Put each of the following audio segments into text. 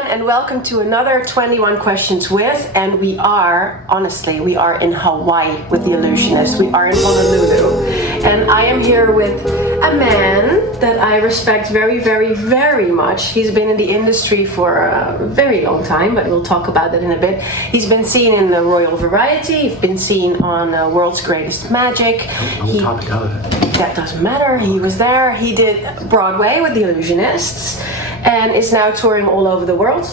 everyone, and welcome to another 21 Questions With. And we are in Hawaii with the Illusionists. We are in Honolulu. And I am here with a man that I respect very, very, very much. He's been in the industry for a very long time, but we'll talk about that in a bit. He's been seen in the Royal Variety. He's been seen on World's Greatest Magic. Time ago. That doesn't matter. He was there. He did Broadway with the Illusionists and is now touring all over the world.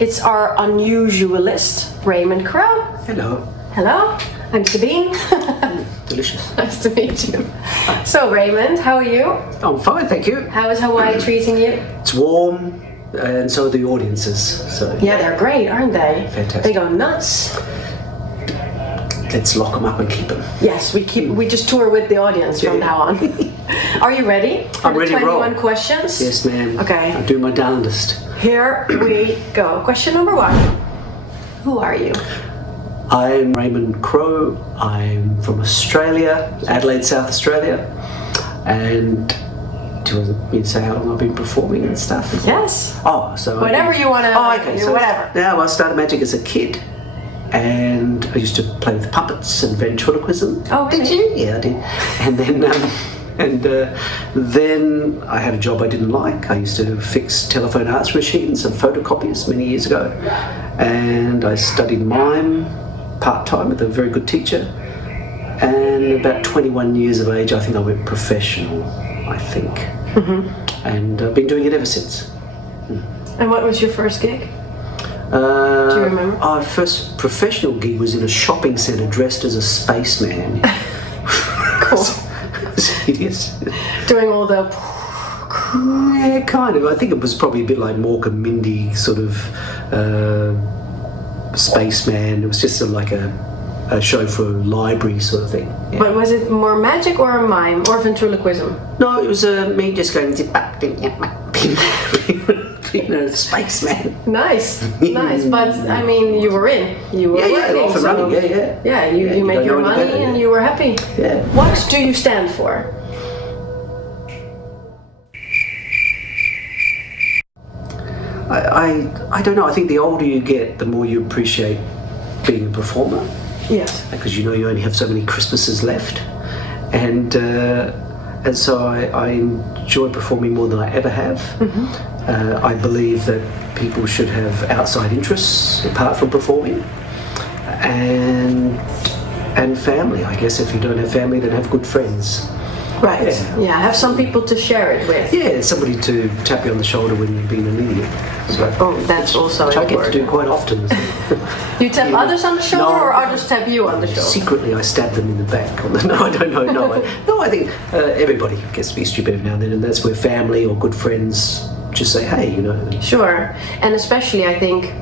It's our unusualist, Raymond Crowe. Hello. Hello, I'm Sabine. Delicious. Nice to meet you. So Raymond, how are you? I'm fine, thank you. How is Hawaii treating you? It's warm, and so are the audiences. So Yeah, they're great, aren't they? Fantastic. They go nuts. let's lock them up and keep them. Yes, we just tour with the audience from now on. Are you ready for I'm the ready to 21 roll. questions? Yes, ma'am. Okay. I'll do my darndest. Here we go. Question number 1. Who are you? I'm Raymond Crowe. I'm from Australia, Adelaide, South Australia. And do you want me to say how long I've been performing and stuff? Yes. Oh, so Whatever you want to. Oh, okay. So whatever. now I started magic as a kid, and I used to play with puppets and ventriloquism. Oh, did really? you? Yeah, I did. And then I had a job I didn't like. I used to fix telephone arts machines and photocopiers many years ago, and I studied mime part-time with a very good teacher. And about 21 years of age, I think I went professional, I think. Mm-hmm. And I've been doing it ever since. And what was your first gig? Do you remember? Our first professional gig was in a shopping centre dressed as a spaceman. Cool. It's hideous. Doing all the. Yeah, kind of. I think it was probably a bit like Mork and Mindy sort of spaceman. It was just sort of like a show for a library sort of thing. Yeah. But was it more magic or a mime or ventriloquism? No, it was me just going zip up, spaceman. Nice, nice. But I mean, you were in. You were working, off and so- running. Yeah. Yeah, you made don't your know any money better, and yeah. you were happy. Yeah. What do you stand for? I don't know. I think the older you get, the more you appreciate being a performer. Yes. Because you know you only have so many Christmases left, and so I enjoy performing more than I ever have. Mm-hmm. I believe that people should have outside interests apart from performing, and family. I guess if you don't have family, then have good friends. Right. Yeah. Have some people to share it with. Yeah, somebody to tap you on the shoulder when you've been an idiot. So, Oh, that's also which I get to important. do quite often. Do you tap others on the shoulder, No. or others tap you on the shoulder? Secretly, I stab them in the back. No, I don't know. No, I think everybody gets to be stupid every now and then, and that's where family or good friends just say, "Hey, you know." Sure. And especially, I think,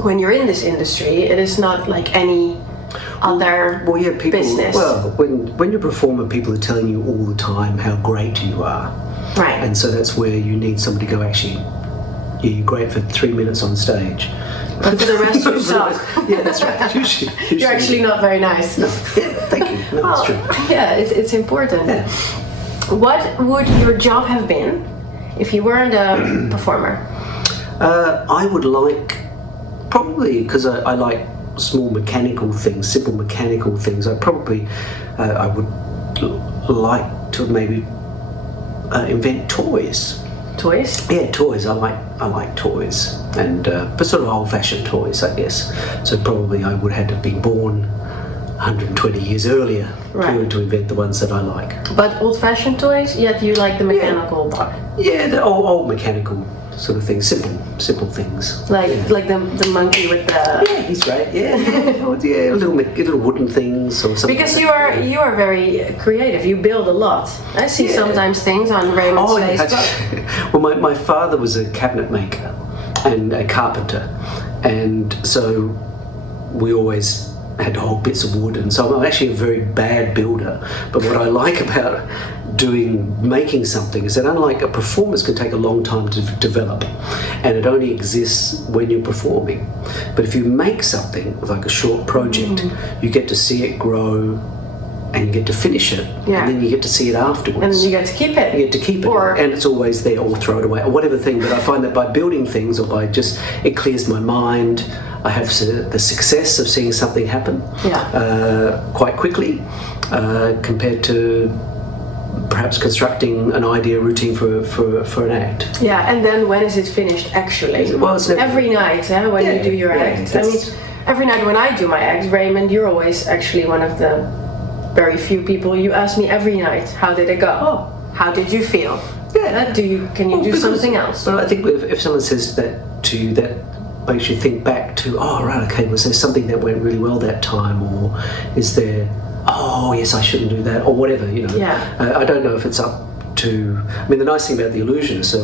when you're in this industry, it is not like any other Well, yeah, people. business. Well, when you're a performer, people are telling you all the time how great you are, Right. and so that's where you need somebody to go. Actually, yeah, you're great for 3 minutes on stage. But for the rest, you suck. Yeah, that's right. Usually, You're actually not very nice. No, yeah, thank you. No, that's true. Yeah, it's important. Yeah. What would your job have been if you weren't a performer? I would like, probably because I like small mechanical things, simple mechanical things. I would like to maybe invent toys. Toys? Yeah, toys. I like toys, and but sort of old-fashioned toys, I guess. So probably I would have to have been born 120 years earlier to invent the ones that I like. But old-fashioned toys, yet you like the mechanical part. Yeah, the old mechanical sort of things, simple things. Like the monkey with the... Yeah, he's great. Yeah, little wooden things or something. Because you are very creative. You build a lot. I see sometimes things on Raymond's Facebook. Yeah. Well, my father was a cabinet maker and a carpenter, and so we always had to hold bits of wood, and so I'm actually a very bad builder. But what I like about making something is that unlike a performance can take a long time to develop, and it only exists when you're performing. But if you make something like a short project, you get to see it grow and you get to finish it, Yeah. and then you get to see it afterwards. And you get to keep it. You get to keep it, and it's always there, or throw it away, or whatever thing. But I find that by building things, or by just, it clears my mind. I have the success of seeing something happen quite quickly, compared to perhaps constructing an idea routine for an act. Yeah, and then when is it finished actually? Well, it's never, every night, when you do your act. I mean, every night when I do my act, Raymond, you're always actually one of the very few people. You ask me every night, how did it go? Oh, how did you feel? Yeah. Can you do something else? Well, I think if someone says that to you, that makes you think back to, oh right, okay, was there something that went really well that time, or is there, oh yes, I shouldn't do that, or whatever, you know. I don't know if it's up to, I mean, the nice thing about the Illusionists,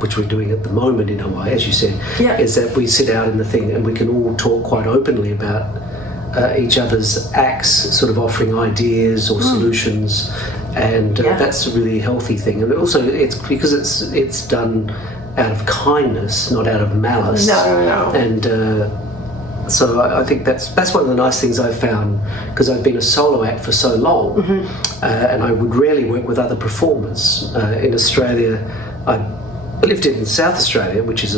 which we're doing at the moment in Hawaii, as you said, is that we sit out in the thing and we can all talk quite openly about each other's acts, sort of offering ideas or solutions, and that's a really healthy thing. And also, it's because it's done out of kindness, not out of malice. No. And so I think that's one of the nice things I've found, because I've been a solo act for so long, and I would rarely work with other performers. In Australia, I lived in South Australia, which is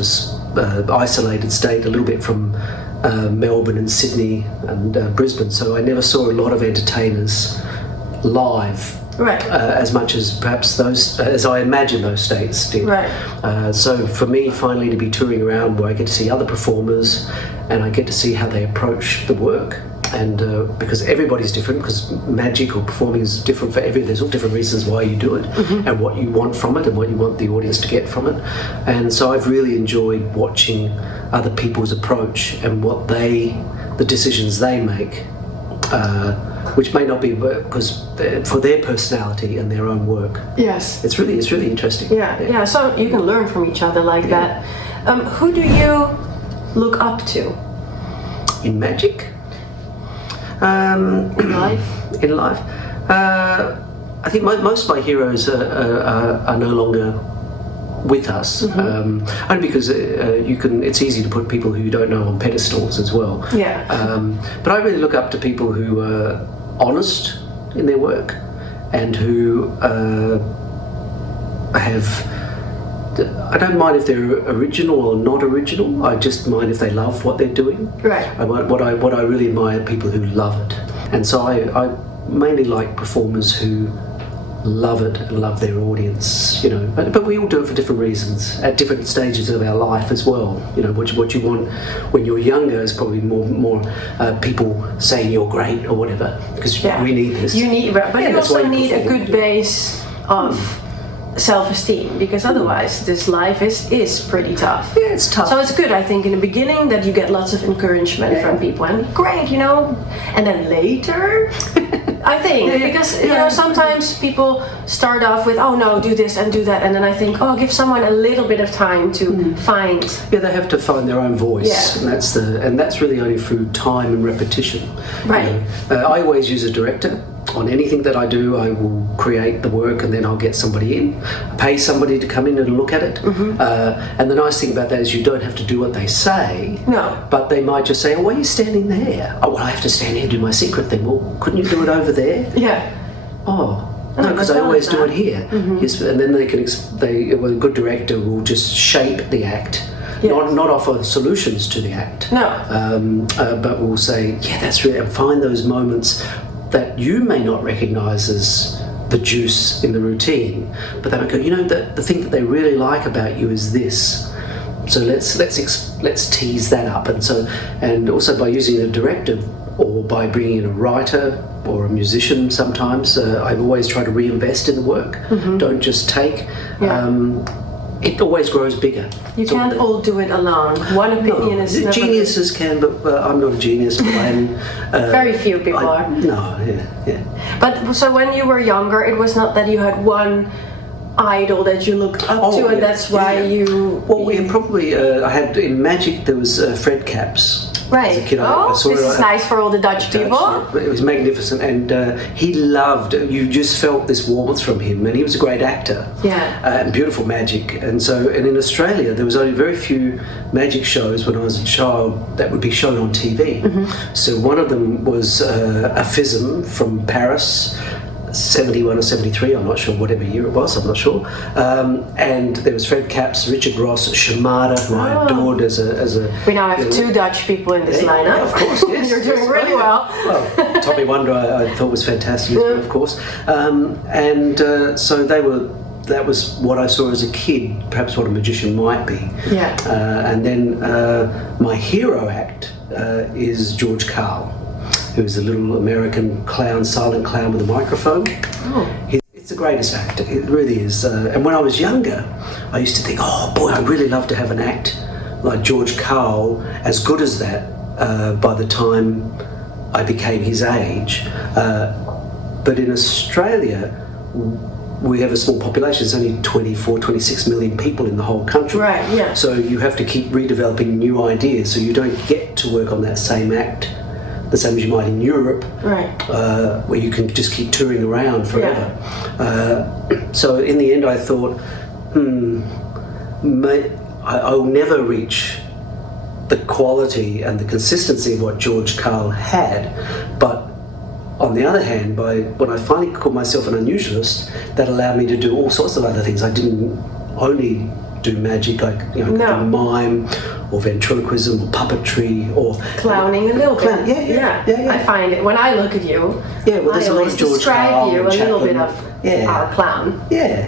a isolated state, a little bit from Melbourne and Sydney and Brisbane, so I never saw a lot of entertainers live. Right. As much as perhaps as I imagine those states did. Right. So for me, finally, to be touring around where I get to see other performers and I get to see how they approach the work, and because everybody's different, because magic or performing is different for there's all different reasons why you do it, and what you want from it, and what you want the audience to get from it. And so I've really enjoyed watching other people's approach and the decisions they make. Which may not be because for their personality and their own work. Yes. It's really interesting. Yeah. So you can learn from each other like that. Who do you look up to? In magic? In life? In life? I think most of my heroes are no longer with us, only because it's easy to put people who you don't know on pedestals as well. But I really look up to people who are honest in their work, and who I don't mind if they're original or not original. I just mind if they love what they're doing. Right. What I really admire are people who love it, and so I mainly like performers who love it and love their audience, you know. But we all do it for different reasons at different stages of our life as well. You know, what you want when you're younger is probably more people saying you're great or whatever, because we need this. You need, but you also need a good base of self-esteem, because otherwise this life is pretty tough. Yeah, it's tough. So it's good, I think, in the beginning that you get lots of encouragement from people, and great, you know, and then later I think, because you know, sometimes people start off with, oh no, do this and do that, and then I think, oh, give someone a little bit of time to find. Yeah, they have to find their own voice, and that's really only through time and repetition. Right. You know, I always use a director. On anything that I do, I will create the work and then I'll get somebody in, pay somebody to come in and look at it. And the nice thing about that is you don't have to do what they say. No. But they might just say, oh, why are you standing there? Oh, well, I have to stand here and do my secret thing. Well, couldn't you do it over there? Yeah. Oh, no, because I always do it here. Yes, and then a good director will just shape the act. Yes. Not offer solutions to the act. No. But we'll say, that's really, and find those moments that you may not recognise as the juice in the routine, but they might go, you know, the thing that they really like about you is this. So let's tease that up, and also by using a director or by bringing in a writer or a musician. Sometimes I've always tried to reinvest in the work. Don't just take. It always grows bigger. You can't all do it alone. One opinion is never geniuses can, but I'm not a genius. But I'm very few people are. No, yeah. But so when you were younger, it was not that you had one idol that you look up to, and that's why you... Well, yeah, probably, I had, in magic, there was Fred Kaps. Right. As a kid, this is nice for all the Dutch people. It was magnificent, and he loved. You just felt this warmth from him, and he was a great actor. Yeah. And beautiful magic, and in Australia there was only very few magic shows when I was a child that would be shown on TV. So one of them was a FISM from Paris. 71 or 73, I'm not sure, whatever year it was, I'm not sure. And there was Fred Kaps, Richard Ross, Shamada, who I adored as a... We now have two Dutch people in this lineup. Yeah, of course, yes. You're doing really well. Well, Tommy Wonder I thought was fantastic, of course. So they were... That was what I saw as a kid, perhaps what a magician might be. Yeah. And then my hero act is George Carl, who's a little American clown, silent clown with a microphone. It's the greatest act, it really is. And when I was younger, I used to think, oh boy, I'd really love to have an act like George Carl, as good as that, by the time I became his age. But in Australia, we have a small population. There's only 24, 26 million people in the whole country. Right, yeah. So you have to keep redeveloping new ideas, so you don't get to work on that same act the same as you might in Europe, right? Where you can just keep touring around forever. Yeah. So in the end, I thought, I'll never reach the quality and the consistency of what George Carl had. But on the other hand, when I finally called myself an unusualist, that allowed me to do all sorts of other things. I didn't only do magic, like do mime or ventriloquism or puppetry or clowning a little bit. Yeah. I find it when I look at you. Yeah, well, there's a lot of George Carl you a Chaplin. little bit of our clown. Yeah.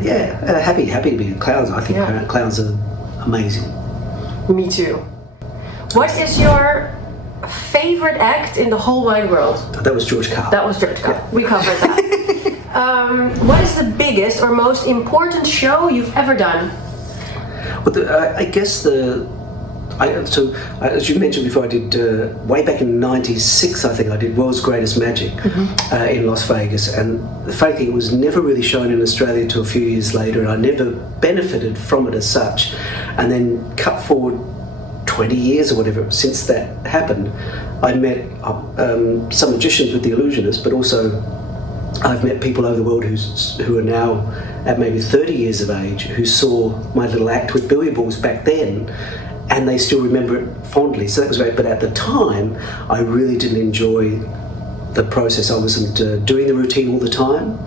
Happy to be clowns. I think clowns are amazing. Me too. What is your favorite act in the whole wide world? That was George Carl. That was George Carl. Yeah. We covered that. What is the biggest or most important show you've ever done? Well, I guess as you mentioned before, I did way back in '96. I think I did World's Greatest Magic in Las Vegas, and frankly, it was never really shown in Australia until a few years later, and I never benefited from it as such. And then, cut forward 20 years or whatever since that happened, I met some magicians with the Illusionists, but also I've met people over the world who are now at maybe 30 years of age who saw my little act with billiard balls back then, and they still remember it fondly. So that was great. But at the time, I really didn't enjoy the process. I wasn't doing the routine all the time,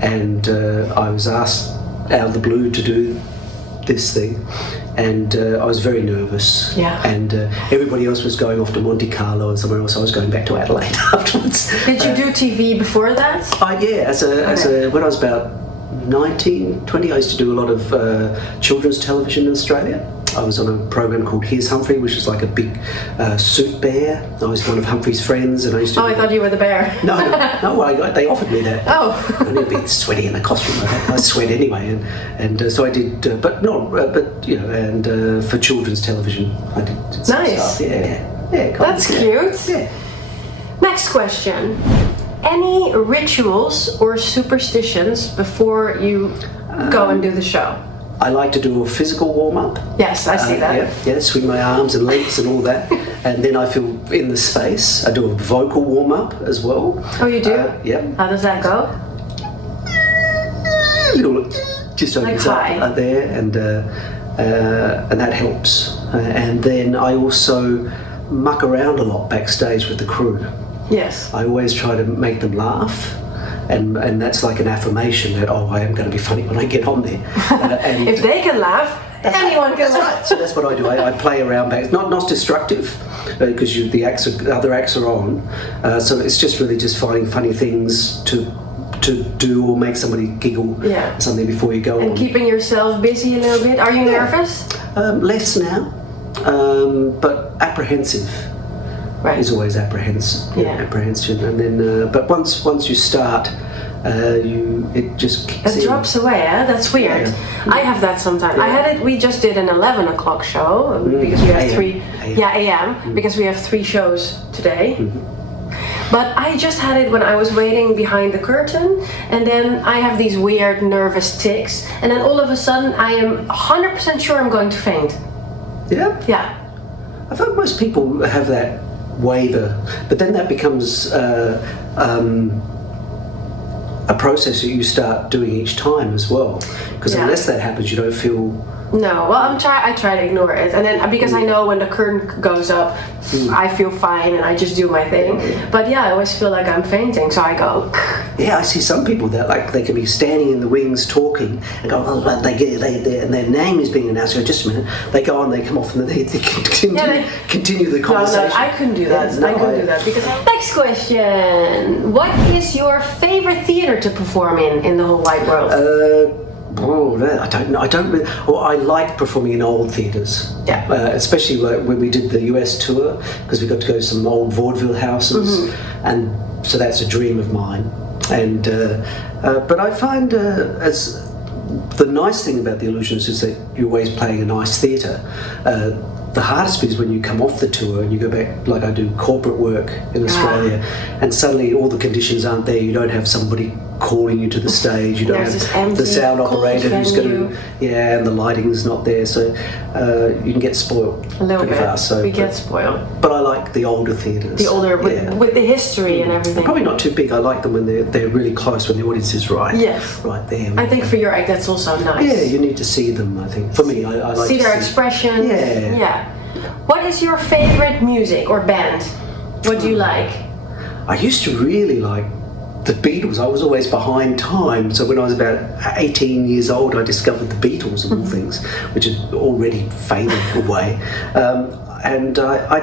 and I was asked out of the blue to do this thing, and I was very nervous. Yeah. And everybody else was going off to Monte Carlo and somewhere else. I was going back to Adelaide afterwards. Did you do TV before that? When I was about 19, 20, I used to do a lot of children's television in Australia. I was on a program called Here's Humphrey, which was like a big suit bear. I was one of Humphrey's friends, and I used to... I thought you were the bear. No, they offered me that. Oh. And it'd be sweaty in the costume. I sweat anyway, and so I did. And for children's television, I did some nice. stuff. Yeah. That's cute. Yeah. Next question. Any rituals or superstitions before you go and do the show? I like to do a physical warm-up. Yes, I see that. Yeah, swing my arms and legs and all that. And then I feel in the space. I do a vocal warm-up as well. Oh, you do? Yeah. How does that go? Just opens like up there, and that helps. And then I also muck around a lot backstage with the crew. Yes. I always try to make them laugh. And that's like an affirmation that, I am going to be funny when I get on there. And if they can laugh, anyone can laugh. Right. So that's what I do. I play around back. Not destructive, because the other acts are on. So it's just really just finding funny things to do or make somebody giggle. Yeah. Something before you go on. And keeping yourself busy a little bit. Are you nervous? Less now, but apprehensive. Right. Is always apprehension, and then but once you start, it just kicks in. It drops away. That's weird. Yeah. I have that sometimes. Yeah. I had it. We just did an 11 o'clock show because we have AM. three. AM. Because we have 3 shows today. But I just had it when I was waiting behind the curtain, and then I have these weird nervous tics, and then all of a sudden I am 100% sure I'm going to faint. Yeah? Yeah. I think most people have that waver, but then that becomes a process that you start doing each time as well. Because unless that happens, you don't feel... No, well, I try to ignore it, and then because I know when the curtain goes up, I feel fine and I just do my thing. But yeah, I always feel like I'm fainting, so I go. Yeah, I see some people that like they can be standing in the wings talking and go, oh, they get and their name is being announced. Go, just a minute. They go on, they come off, and they continue the conversation. No, I couldn't do that. I couldn't do that because. Next question: what is your favorite theater to perform in the whole wide world? I don't know. I don't really. Well, I like performing in old theatres. Yeah. Especially when we did the US tour, because we got to go to some old vaudeville houses, and so that's a dream of mine. And but I find as the nice thing about the Illusionists is that you're always playing a nice theatre. The hardest bit is when you come off the tour and you go back, like I do corporate work in Australia, and suddenly all the conditions aren't there. You don't have somebody calling you to the stage. You don't have the sound operator who's going to, and the lighting's not there. So you can get spoiled pretty fast. So we get spoiled. But I like the older theatres. The older, with the history and everything. Probably not too big. I like them when they're really close, when the audience is right. Yes. Right there. I think for your act that's also nice. Yeah, you need to see them, I think. For me, I like see to their expressions. Yeah. What is your favorite music or band? What do you like? I used to really like the Beatles. I was always behind time. So when I was about 18 years old, I discovered the Beatles of all things, which had already faded away. And I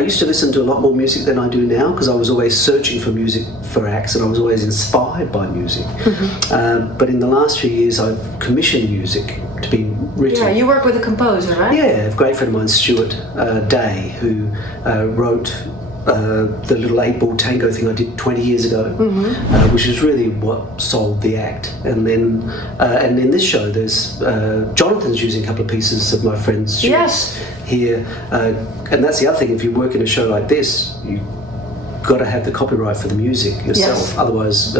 used to listen to a lot more music than I do now, because I was always searching for music for acts, and I was always inspired by music. But in the last few years, I've commissioned music to be written. Yeah, you work with a composer, right? Yeah, a great friend of mine, Stuart Day, who wrote the little 8-ball tango thing I did 20 years ago, which is really what sold the act. And then in this show, there's Jonathan's using a couple of pieces of my friend Stuart's here, and that's the other thing. If you work in a show like this, you got to have the copyright for the music yourself. Otherwise,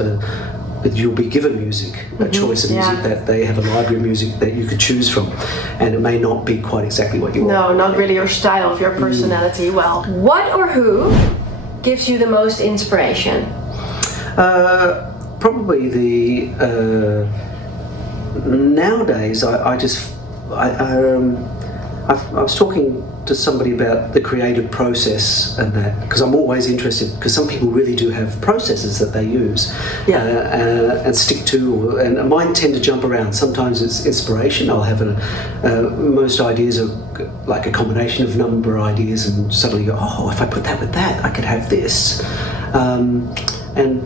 you'll be given music, a choice of music that they have a library of music that you could choose from, and it may not be quite exactly what you want. No, not really your style of your personality. Well, what or who gives you the most inspiration? Probably the nowadays. I was talking to somebody about the creative process and that, because I'm always interested, because some people really do have processes that they use and stick to, and mine tend to jump around. Sometimes it's inspiration. I'll have most ideas are like a combination of number of ideas, and suddenly you go, oh, if I put that with that, I could have this. And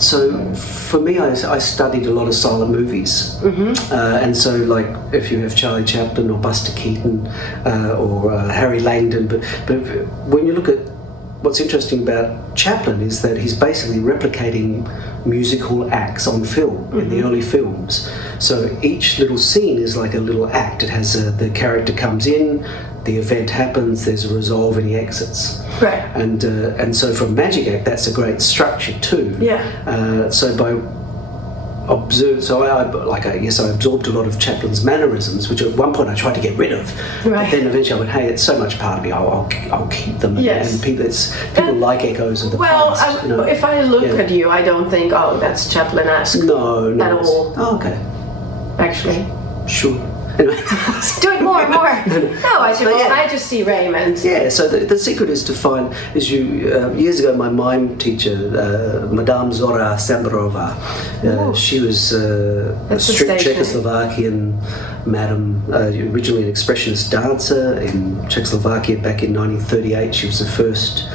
so for me, I studied a lot of silent movies, and so like if you have Charlie Chaplin or Buster Keaton or Harry Langdon, but when you look at what's interesting about Chaplin is that he's basically replicating musical acts on film in the early films. So each little scene is like a little act. It has the character comes in, the event happens, there's a resolve, and he exits. Right. And so from Magic Act, that's a great structure too. Yeah. So by I guess I absorbed a lot of Chaplin's mannerisms, which at one point I tried to get rid of. Right. But then eventually I went, hey, it's so much part of me, I'll keep them. Yes. And people like echoes of the past. If I look at you, I don't think, oh, that's Chaplin-esque. No. At all. Oh, okay. Actually. Sure. Anyway. Do it more. No, I just see Raymond. Yeah, so the secret is to find, years ago my mime teacher, Madame Zora Sambarova, she was a strict Czechoslovakian madam, originally an expressionist dancer in Czechoslovakia back in 1938. She was the first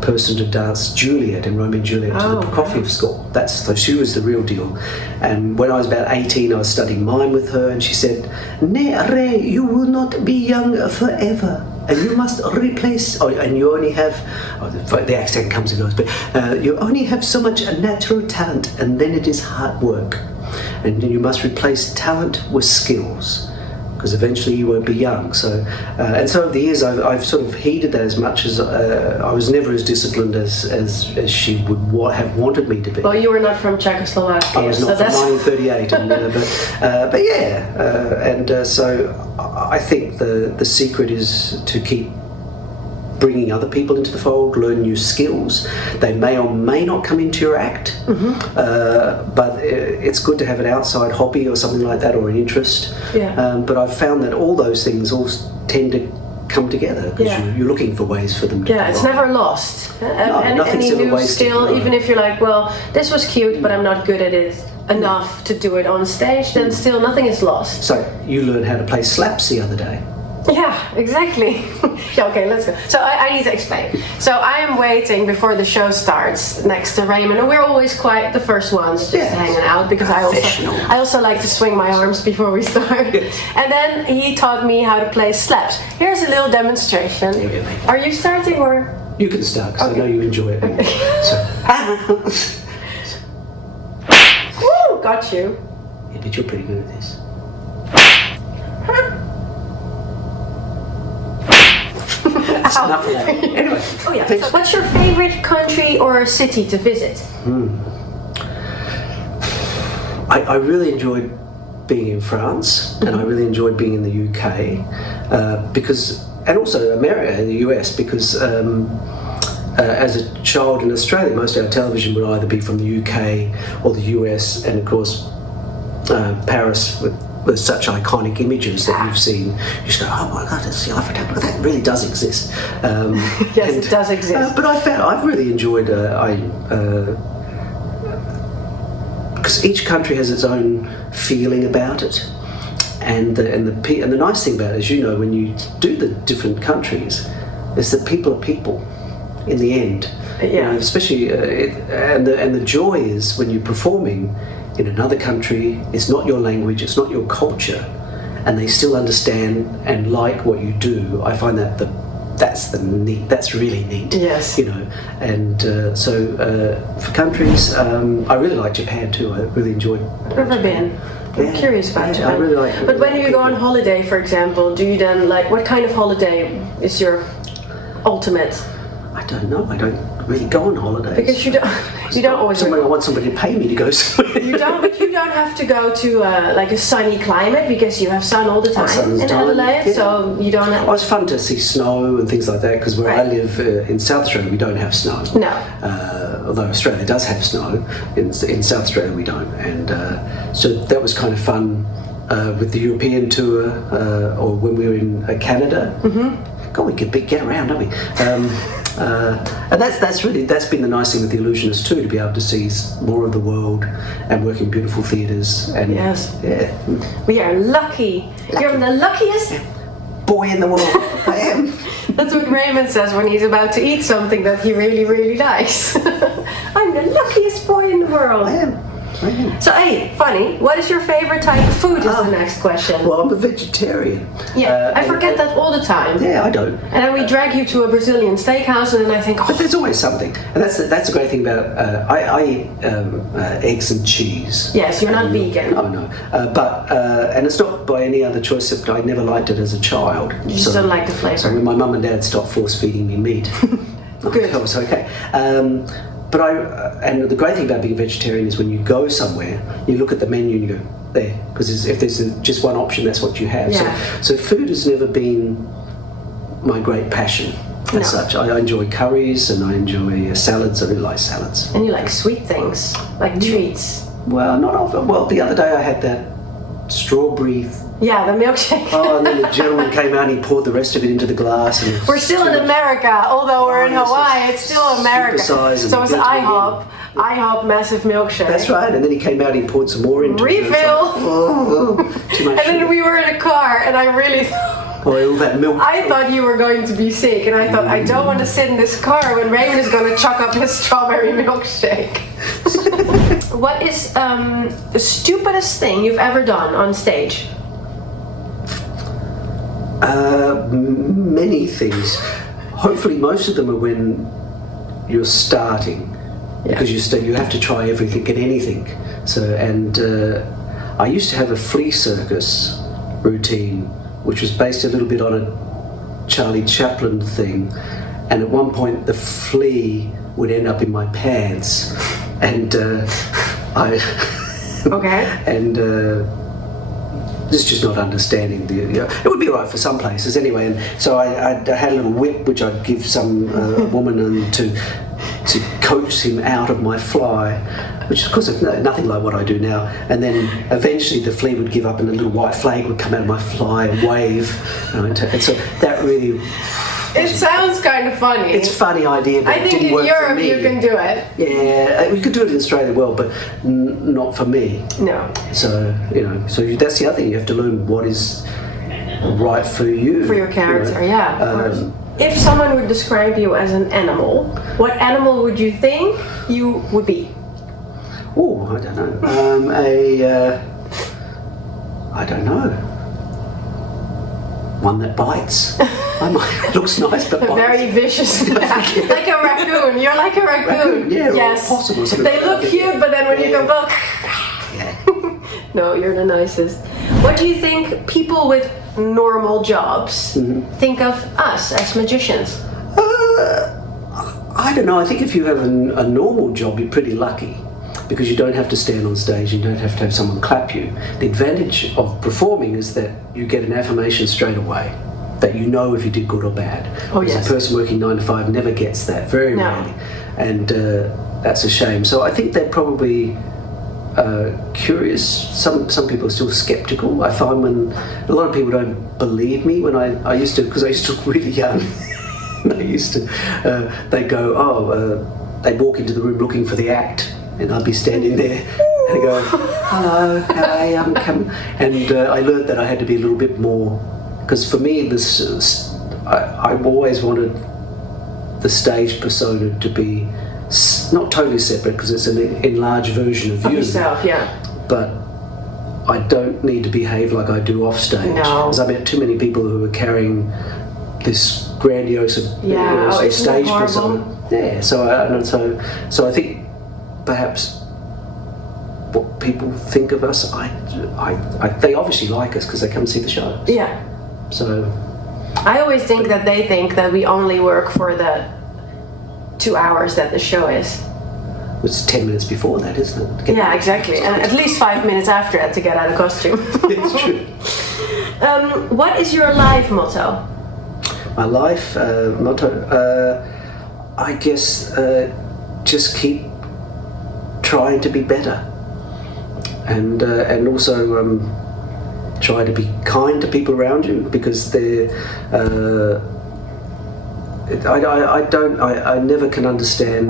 person to dance Juliet in Romeo and Juliet to the Prokofiev score. So she was the real deal. And when I was about 18, I was studying mime with her, and she said, "Ne, Ray, you will not be young forever, and you must replace. And you only have." The accent comes and goes, but you only have so much natural talent, and then it is hard work, and then you must replace talent with skills. because eventually you won't be young. So, and so over the years, I've sort of heeded that as much as I was never as disciplined as she would have wanted me to be. Well, you were not from Czechoslovakia. I was not from 1938, but yeah, and so I think the secret is to keep bringing other people into the fold, learn new skills. They may or may not come into your act, but it's good to have an outside hobby or something like that, or an interest. But I've found that all those things all tend to come together because you're looking for ways for them to it's never lost. Nothing's any ever new wasted, skill, even if you're like, well, this was cute, but I'm not good at it enough to do it on stage, then still nothing is lost. So you learned how to play slaps the other day. Yeah, exactly. Okay, let's go. So I need to explain. So I am waiting before the show starts next to Raymond, and we're always quite the first ones just hanging out because I also like to swing my arms before we start. Yes. And then he taught me how to play slaps. Here's a little demonstration. Are you starting or? You can start because I know you enjoy it. Woo! Got you. Yeah, but you're pretty good at this. Enough of that. Anyway. Oh yeah. So what's your favorite country or city to visit? I really enjoyed being in France, and I really enjoyed being in the UK because, and also America and the US, because as a child in Australia, most of our television would either be from the UK or the US, and of course Paris with such iconic images that you've seen, you just go, oh my God, that's the Eiffel Tower. That really does exist. Yes, it does exist. But I've really enjoyed. Because each country has its own feeling about it, and the nice thing about it is, you know, when you do the different countries, is that people are people, in the end. You know, especially and the joy is when you're performing in another country. It's not your language, it's not your culture, and they still understand and like what you do. I find that's really neat. Yes. You know, and so for countries, I really like Japan too. I really enjoyed. I've never been. I'm curious about Japan. I really like. But when you go on holiday, for example, do you then what kind of holiday is your ultimate? I don't know. I don't really go on holidays. Because you don't always. I want somebody to pay me to go somewhere. You don't have to go to like a sunny climate because you have sun all the time in Adelaide, so you don't have... Oh, it's fun to see snow and things like that, because where I live in South Australia, we don't have snow. No. Although Australia does have snow, in South Australia we don't. And so that was kind of fun with the European tour, or when we were in Canada. God, we could get around, don't we? And that's been the nice thing with the Illusionists too, to be able to see more of the world and work in beautiful theatres. And yes, we are lucky. You're the luckiest boy in the world. I am. That's what Raymond says when he's about to eat something that he really, really likes. I'm the luckiest boy in the world. I am. So, hey, funny, what is your favorite type of food is the next question. Well, I'm a vegetarian. Yeah, I forget that all the time. Yeah, I don't. And then we drag you to a Brazilian steakhouse and then I think, But there's always something. And that's the great thing about, I eat eggs and cheese. Yes, you're not vegan. Oh, no. And it's not by any other choice, except I never liked it as a child. You just don't like the flavour. So when my mum and dad stopped force feeding me meat, Good. That was okay. But and the great thing about being a vegetarian is when you go somewhere, you look at the menu and you go, there, because if there's just one option, that's what you have. Yeah. So food has never been my great passion as such. I enjoy curries and I enjoy salads. I really like salads. And you like sweet things, like treats. Well, not often. Well, the other day I had that strawberry. Yeah, the milkshake. Oh, and then the gentleman came out and he poured the rest of it into the glass. And we're still in America, although we're in Hawaii. It's still America. So it's IHOP massive milkshake. That's right. And then he came out and he poured some more into Refill. it. Too much and then we were in a car, and I really. All that milk. I thought you were going to be sick, and I thought I don't want to sit in this car when Raymond is going to chuck up his strawberry milkshake. What is the stupidest thing you've ever done on stage? Many things. Hopefully, most of them are when you're starting, because you have to try everything and anything. So, and I used to have a flea circus routine, which was based a little bit on a Charlie Chaplin thing. And at one point, the flea would end up in my pants, and Okay. and this is just not understanding it would be right for some places anyway. And so I had a little whip which I'd give some woman and to coax him out of my fly, which of course is nothing like what I do now. And then eventually the flea would give up and a little white flag would come out of my fly and wave, and so that really... It sounds kind of funny. It's a funny idea, but I think it didn't in work Europe for me. you can do it. Yeah, we could do it in Australia well, but not for me. No. So, that's the other thing. You have to learn what is right for you. For your character, yeah. Of course. If someone would describe you as an animal, what animal would you think you would be? Oh, I don't know. I don't know. One that bites. It looks nice, but bites. Very vicious. Like a raccoon. You're like a raccoon. Yeah, yes. Possible. They look cute, but then when you go back... Yeah. No, you're the nicest. What do you think people with normal jobs think of us as magicians? I don't know. I think if you have a normal job, you're pretty lucky, because you don't have to stand on stage, you don't have to have someone clap you. The advantage of performing is that you get an affirmation straight away, that you know if you did good or bad. Because a person working 9 to 5 never gets that, very rarely. And that's a shame. So I think they're probably curious. Some people are still skeptical. I find when a lot of people don't believe me when I used to, because I used to look really young. They go, they'd walk into the room looking for the act, and I'd be standing there, and they go, hello, hi, I'm coming. And I learned that I had to be a little bit more, because for me, I've always wanted the stage persona to be not totally separate, because it's an enlarged version of you. Yourself, yeah. But I don't need to behave like I do off stage. No. Because I met too many people who are carrying this grandiose stage persona. Yeah, so I think perhaps what people think of us, they obviously like us because they come and see the shows. Yeah. So I always think that they think that we only work for the 2 hours that the show is. It's 10 minutes before that, isn't it? Yeah, exactly. And at least 5 minutes after that to get out of costume. It's true. What is your life motto? My life motto, I guess, just keep trying to be better, and also try to be kind to people around you, because they're. I never can understand.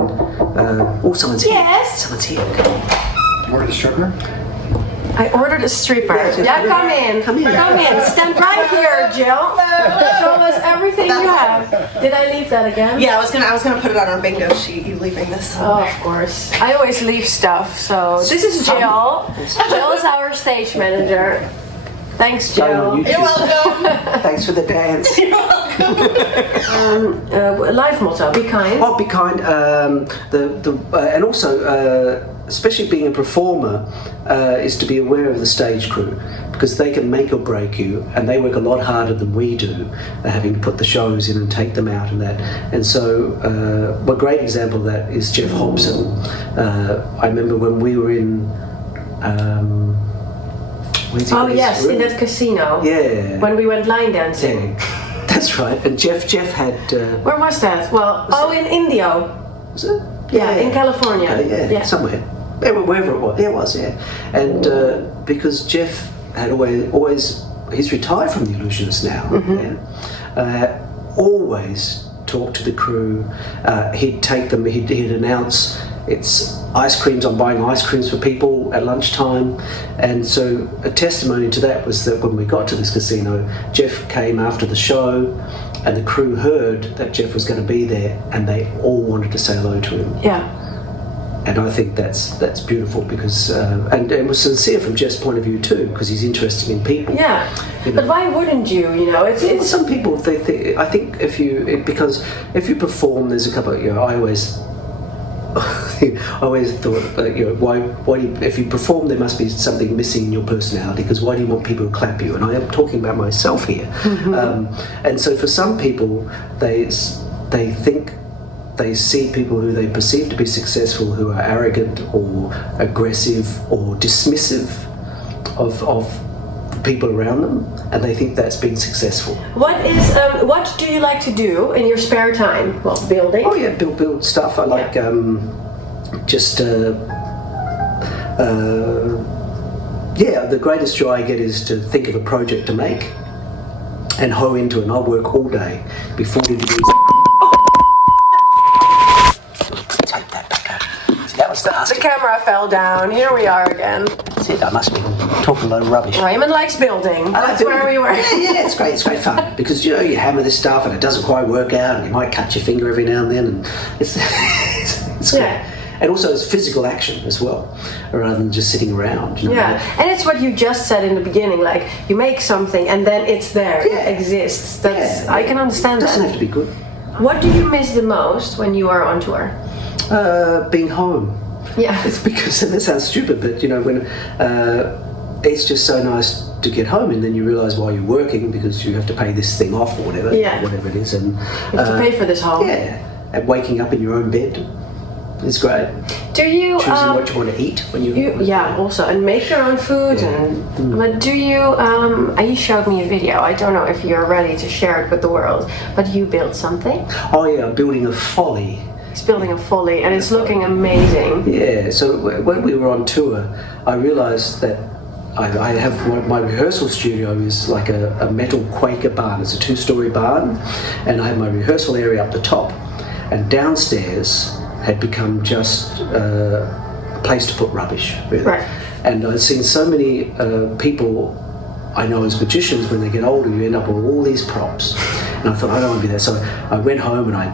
Someone's here. Yes. Someone's here. Come on. Order the stripper? I ordered a stripper. Yeah, come in. Come in. Stand right here, Jill. Show us everything you have. Did I leave that again? Yeah, I was gonna put it on our bingo sheet. You leaving this? Oh, of course. I always leave stuff. So this is Jill. Jill is our stage manager. Thanks, Jill. You're welcome. Thanks for the dance. You're welcome. Life motto: be kind. Oh, be kind. And also, especially being a performer, is to be aware of the stage crew, because they can make or break you, and they work a lot harder than we do, having to put the shows in and take them out and that. And so, a great example of that is Jeff Hobson. I remember when we were in. Oh yes, in that casino. Yeah. When we went line dancing. Yeah. That's right. And Jeff had. Where was that? Well, in Indio. Was it? Yeah, in California. Okay, yeah, somewhere. Wherever it was. Yeah, it was, yeah. And because Jeff had always he's retired from the Illusionists now. Mm-hmm. Yeah, always talked to the crew. He'd take them, he'd announce it's ice creams, I'm buying ice creams for people at lunchtime. And so a testimony to that was that when we got to this casino, Jeff came after the show, and the crew heard that Jeff was going to be there, and they all wanted to say hello to him. Yeah. And I think that's beautiful, because and it was sincere from Jeff's point of view too, because he's interested in people. Yeah, but why wouldn't you? It's some people I think because if you perform, there's a couple. I always I always thought, why do you, if you perform, there must be something missing in your personality, because why do you want people to clap you? And I am talking about myself here. And so for some people, they think they see people who they perceive to be successful who are arrogant or aggressive or dismissive of people around them, and they think that's being successful. What do you like to do in your spare time? Well, building. Oh yeah, build stuff. I like the greatest joy I get is to think of a project to make and hoe into it, and I'll work all day, be 40 degrees. Take that back out. See, that was The camera fell down. Here we are again. That's it, I must be talking a load of rubbish. Raymond likes building. That's where we were. Yeah, it's great fun, because you hammer this stuff and it doesn't quite work out, and you might cut your finger every now and then, and it's great. And also it's physical action as well, rather than just sitting around. Yeah, and it's what you just said in the beginning, like you make something and then it's there, it exists. I can understand that. It doesn't have to be good. What do you miss the most when you are on tour? Being home. Yeah. It's because, and that sounds stupid, but when it's just so nice to get home, and then you realise while you're working, because you have to pay this thing off or whatever it is, and you have to pay for this home. Yeah, and waking up in your own bed is great. Do you choosing what you want to eat when you also, and make your own food, but do you you showed me a video, I don't know if you're ready to share it with the world, but you built something? Oh yeah, I'm building a folly. He's building a folly, and it's looking amazing. Yeah, so when we were on tour, I realised that I have my rehearsal studio is like a metal Quaker barn. It's a 2-story barn, and I have my rehearsal area up the top, and downstairs had become just a place to put rubbish, really. Right. And I've seen so many people I know as magicians, when they get older, you end up with all these props. And I thought, I don't want to be there. So I went home and I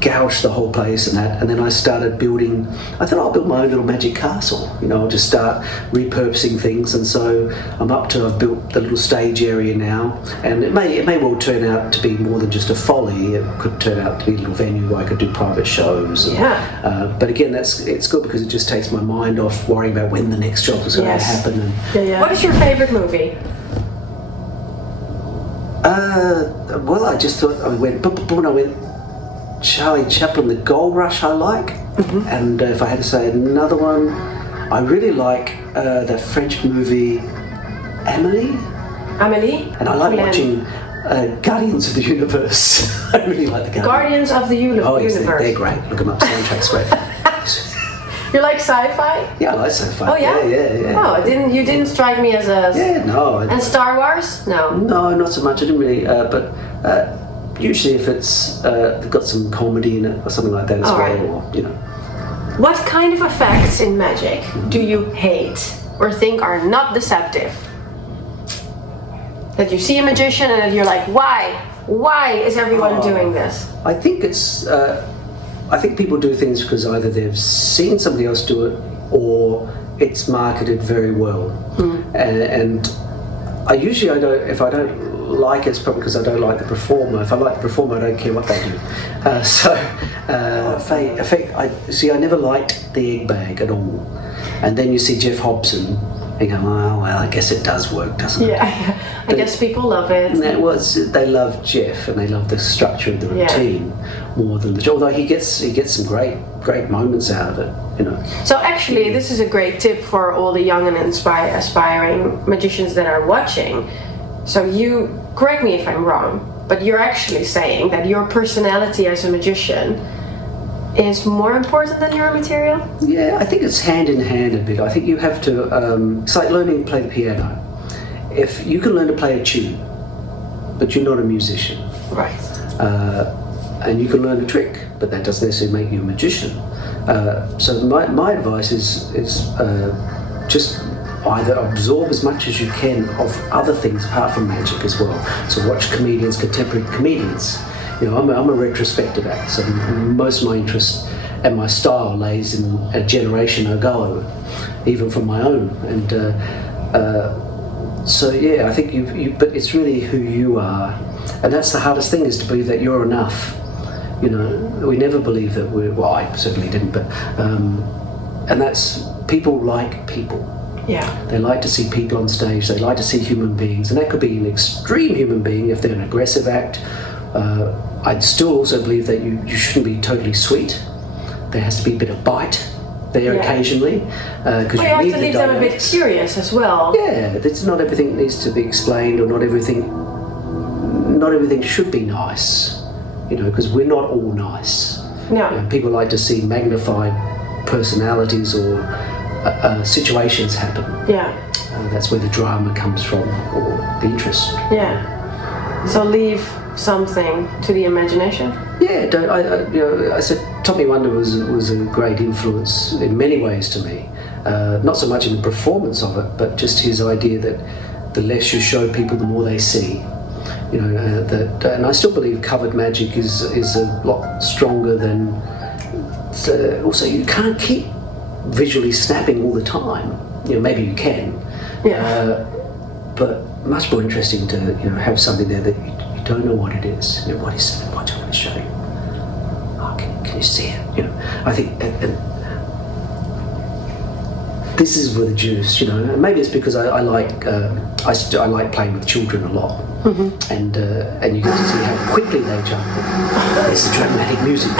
gouged the whole place and then I started building. I thought I'll build my own little magic castle. I'll just start repurposing things, and so I've built the little stage area now, and it may well turn out to be more than just a folly. It could turn out to be a little venue where I could do private shows. But again, it's good because it just takes my mind off worrying about when the next job is going to happen. What is your favorite movie? Well, I just thought when I went Charlie Chaplin, The Gold Rush, I like. And if I had to say another one, I really like the French movie Amélie. And I like watching Guardians of the Universe. I really like the Guardians of the Universe. Oh yes, they're great. Look them up. Soundtrack's great. You like sci-fi? Yeah, I like sci-fi. Oh yeah? Yeah. Oh, you didn't strike me as a... Yeah, no. And Star Wars? No. No, not so much. I didn't really, but usually if it's got some comedy in it or something like that as well, right. or, What kind of effects in magic do you hate or think are not deceptive? That you see a magician and you're like, why? Why is everyone doing this? I think it's... I think people do things because either they've seen somebody else do it or it's marketed very well. And I don't, if I don't like it, it's probably because I don't like the performer. If I like the performer, I don't care what they do. I never liked the egg bag at all. And then you see Jeff Hobson and you go, oh, well, I guess it does work, doesn't it? Yeah, I guess people love it. They love Jeff and they love the structure of the routine more than the... Although he gets some great moments out of it, So actually, this is a great tip for all the young and aspiring magicians that are watching. So you, correct me if I'm wrong, but you're actually saying that your personality as a magician is more important than your material? Yeah, I think it's hand in hand a bit. I think you have to, it's like learning to play the piano. If you can learn to play a tune, but you're not a musician. Right. And you can learn a trick, but that doesn't necessarily make you a magician. So my advice is just either absorb as much as you can of other things apart from magic as well. So watch comedians, contemporary comedians. I'm a retrospective act, so most of my interest and my style lays in a generation ago, even from my own. And I think but it's really who you are, and that's the hardest thing, is to believe that you're enough. We never believe that well, I certainly didn't, but and that's, people like people. Yeah. They like to see people on stage, they like to see human beings, and that could be an extreme human being if they're an aggressive act. I'd still also believe that you shouldn't be totally sweet. There has to be a bit of bite there occasionally. Because you have to leave them a bit curious as well. Yeah, it's not everything needs to be explained, or not everything should be nice, because we're not all nice. No. People like to see magnified personalities or situations happen. Yeah. That's where the drama comes from, or the interest. Yeah. So leave something to the imagination. Yeah, I said Tommy Wonder was a great influence in many ways to me. Not so much in the performance of it, but just his idea that the less you show people, the more they see. And I still believe covered magic is a lot stronger than. Also, you can't keep visually snapping all the time. Maybe you can. Yeah. But much more interesting to have something there that you don't know what it is. What is it? What do you want to show you? Oh, can you see it? I think and this is where the juice. And maybe it's because I like I like playing with children a lot. Mm-hmm. And you get to see how quickly they jump. There's the dramatic music.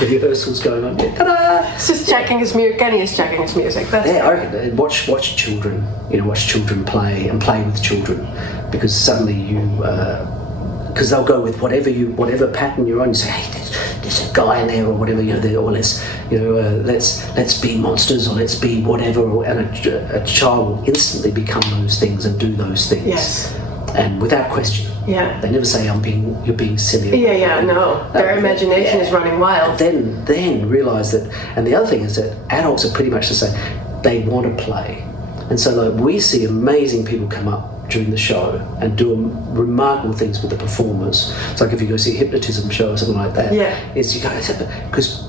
Rehearsals going on. Ta-da! It's just checking his music. Kenny is checking his music. That's I reckon, watch children. Watch children play and play with children, because suddenly because they'll go with whatever pattern you're on. You say, hey, there's a guy in there, or whatever. Or let's be monsters, or let's be whatever. And a child will instantly become those things and do those things. Yes. And without question. Yeah. They never say you're being silly. Yeah, no. Their imagination is running wild. Then realise that, and the other thing is that adults are pretty much the same. They want to play. And so we see amazing people come up during the show and do remarkable things with the performers. It's like if you go see a hypnotism show or something like that. Yeah. Because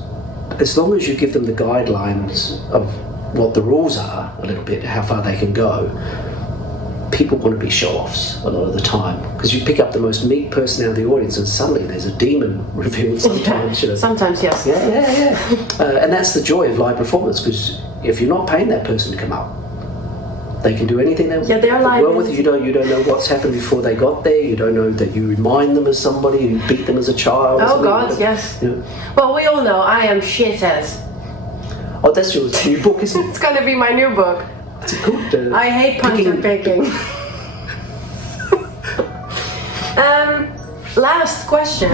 as long as you give them the guidelines of what the rules are a little bit, how far they can go, people want to be show-offs a lot of the time, because you pick up the most meek person out of the audience and suddenly there's a demon revealed sometimes. Sometimes, yes. Yeah. And that's the joy of live performance, because if you're not paying that person to come up, they can do anything they want. Yeah, they're live. Well, you don't know what's happened before they got there. You don't know that you remind them of somebody, you beat them as a child. Oh God, yes. Well, we all know I am shit at. Oh, that's your new book, isn't it? It's going to be my new book. It's a good. I hate punter picking. Last question.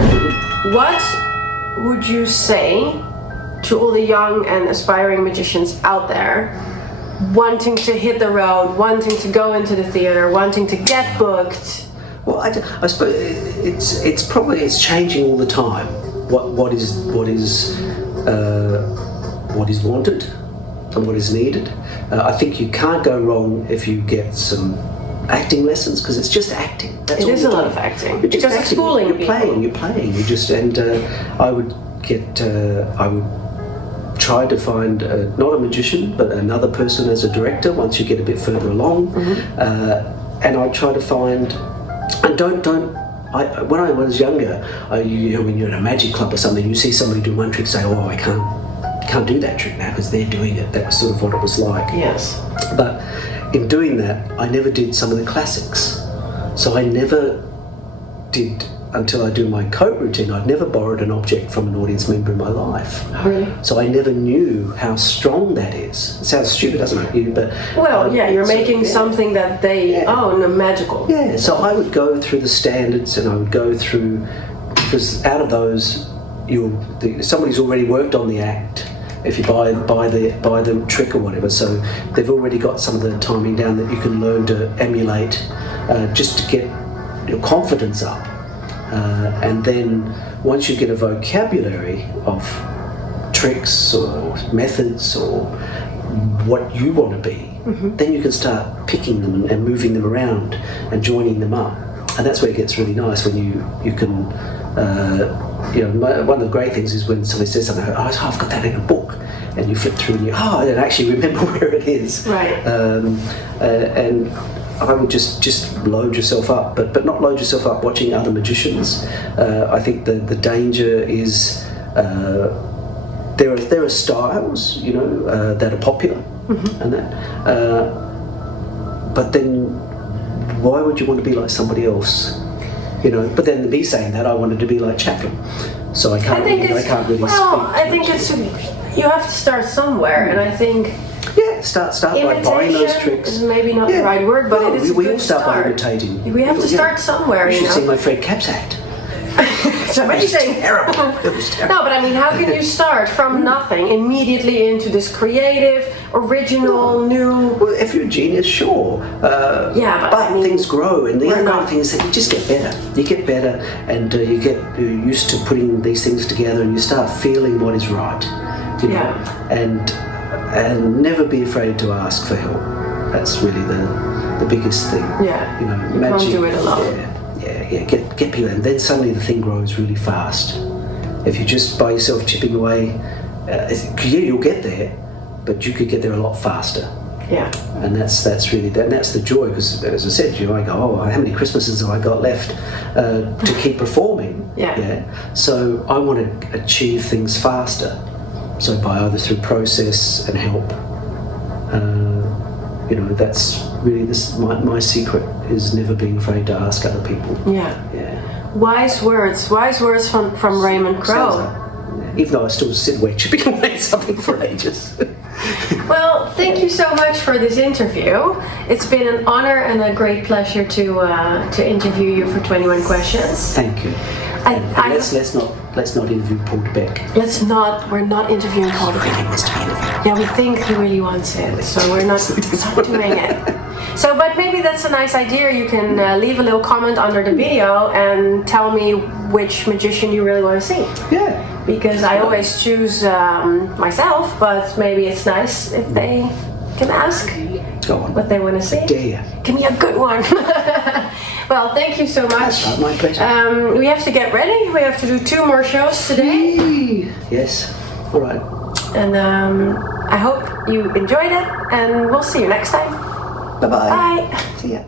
What would you say to all the young and aspiring magicians out there, wanting to hit the road, wanting to go into the theater, wanting to get booked? Well, I suppose it's changing all the time. What is wanted and what is needed. I think you can't go wrong if you get some acting lessons, because it's just acting. It is a lot of acting. Because it's fooling you're people. You're playing. I would try to find not a magician, but another person as a director once you get a bit further along. Mm-hmm. And I'd try to find, and when I was younger, when you're in a magic club or something, you see somebody do one trick, say, oh, I can't do that trick now because they're doing it. That was sort of what it was like. Yes. But in doing that, I never did some of the classics. So I never did, until I do my coat routine, I'd never borrowed an object from an audience member in my life. Oh, really? So I never knew how strong that is. It sounds stupid, doesn't it? But you're making something that they own, magical. Yeah, so I would go through the standards, and I would go through, because out of those, somebody's already worked on the act. If you buy the trick or whatever, so they've already got some of the timing down that you can learn to emulate, just to get your confidence up. And then once you get a vocabulary of tricks or methods or what you want to be, mm-hmm. then you can start picking them and moving them around and joining them up. And that's where it gets really nice, when you can. One of the great things is when somebody says something, I've got that in a book, and you flip through and I don't actually remember where it is. Right. And I would just load yourself up, but not load yourself up watching other magicians. I think the danger is there are styles, you know, that are popular, and that. But then, why would you want to be like somebody else? You know. But then me saying that, I wanted to be like Chaplin, so I can't really speak. Well, I think you have to start somewhere, and I think. Yeah, start by buying those tricks. Is maybe not the right word, but it is we a all good start by start. imitating. We have to start somewhere, You you should know. see my Fred Capps act. It's amazing. Terrible. It was terrible. No, but I mean, how can you start from nothing immediately into this creative, original, new? Well, if you're a genius, sure. But I mean, things grow, and the we're ongoing not. thing is that you just get better. You get better, and you get used to putting these things together, and you start feeling what is right. You know? And never be afraid to ask for help. That's really the biggest thing. Yeah. You know, You can't do it alone. Yeah. Get people, and then suddenly the thing grows really fast. If you just by yourself chipping away, you'll get there, but you could get there a lot faster. Yeah. And that's really that. And that's the joy, because as I said, you know, I go, oh, how many Christmases have I got left to keep performing? Yeah. So I want to achieve things faster. So by either through process and help, you know, that's really my secret is never being afraid to ask other people. Yeah. Wise words from Raymond Crowe. Even though I still sit away chipping away at something for ages. Well, thank you so much for this interview. It's been an honor and a great pleasure to interview you for 21 Questions. Thank you. Let's not interview Paul de Beck. We're not interviewing Paul de Beck this time. Yeah, we think he really wants it, so we're not doing it. So, but maybe that's a nice idea. You can leave a little comment under the video and tell me which magician you really want to see. Yeah. Because I always choose myself, but maybe it's nice if they can ask what they want to see. Dare. Give me a good one. Well, thank you so much. That's my pleasure. We have to get ready. We have to do 2 more shows today. Yes. All right. And I hope you enjoyed it, and we'll see you next time. Bye-bye. Bye. See ya.